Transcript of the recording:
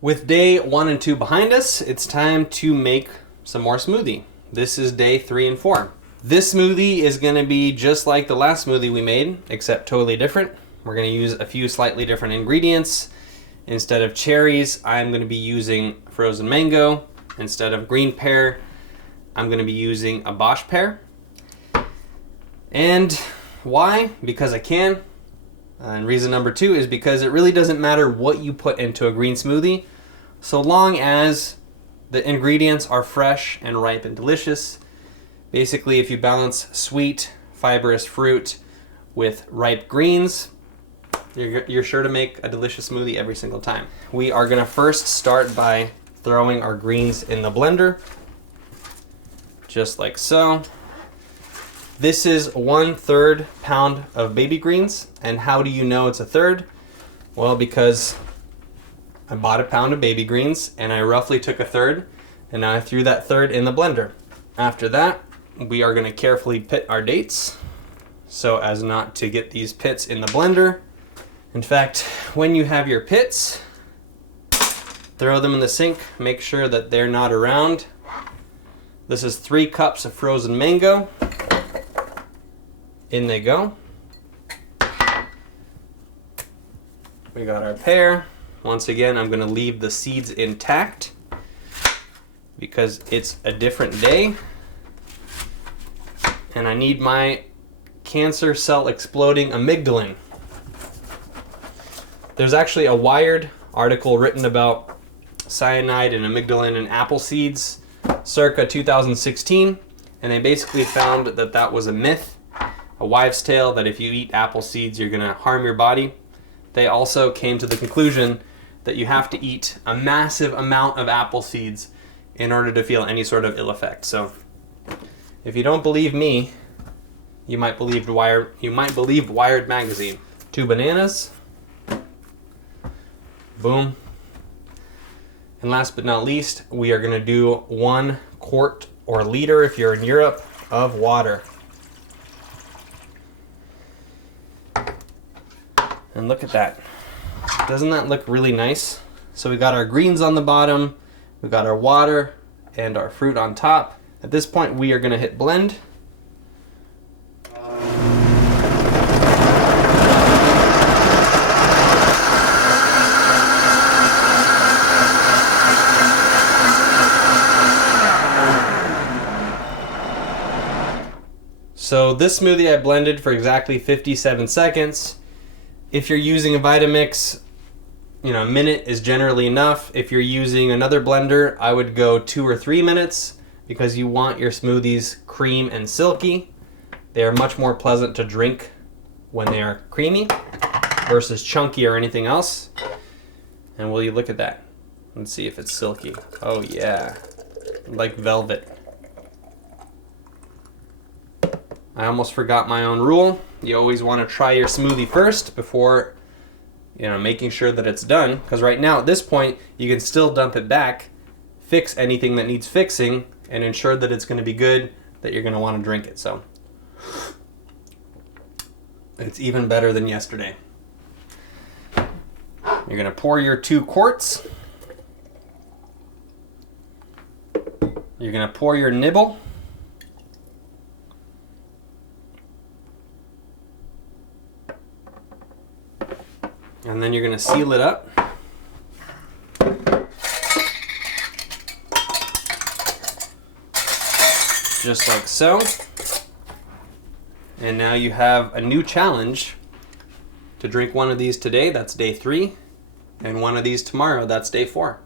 With day 1 and 2 behind us, it's time to make some more smoothie. This is day 3 and 4. This smoothie is going to be just like the last smoothie we made, except totally different. We're going to use a few slightly different ingredients. Instead of cherries, I'm going to be using frozen mango. Instead of green pear, I'm going to be using a Bosch pear. And why? Because I can. And reason number 2 is because it really doesn't matter what you put into a green smoothie, so long as the ingredients are fresh and ripe and delicious. Basically, if you balance sweet, fibrous fruit with ripe greens, you're sure to make a delicious smoothie every single time. We are going to first start by throwing our greens in the blender, just like so. This is 1/3 pound of baby greens. And how do you know it's a third? Well, because I bought a pound of baby greens and I roughly took a third, and now I threw that third in the blender. After that, we are going to carefully pit our dates so as not to get these pits in the blender. In fact, when you have your pits, throw them in the sink. Make sure that they're not around. This is 3 cups of frozen mango. In they go. We got our pear. Once again, I'm going to leave the seeds intact because it's a different day. And I need my cancer cell exploding amygdalin. There's actually a Wired article written about cyanide and amygdalin in apple seeds circa 2016, and they basically found that that was a myth, a wives' tale, that if you eat apple seeds you're going to harm your body. They also came to the conclusion that you have to eat a massive amount of apple seeds in order to feel any sort of ill effect. So if you don't believe me, you might believe Wired magazine. 2 bananas. Boom. And last but not least, we are going to do 1 quart or liter, if you're in Europe, of water. And look at that. Doesn't that look really nice? So we got our greens on the bottom, we got our water, and our fruit on top. At this point, we are going to hit blend. So this smoothie I blended for exactly 57 seconds. If you're using a Vitamix, a minute is generally enough. If you're using another blender, I would go 2 or 3 minutes because you want your smoothies cream and silky. They are much more pleasant to drink when they are creamy versus chunky or anything else. And will you look at that? Let's see if it's silky. Oh yeah, like velvet. I almost forgot my own rule. You always want to try your smoothie first before, making sure that it's done. Because right now, at this point, you can still dump it back, fix anything that needs fixing, and ensure that it's going to be good, that you're going to want to drink it. So it's even better than yesterday. You're going to pour your 2 quarts. You're going to pour your nibble. And then you're going to seal it up. Just like so. And now you have a new challenge to drink one of these today, that's day 3, and one of these tomorrow, that's day 4.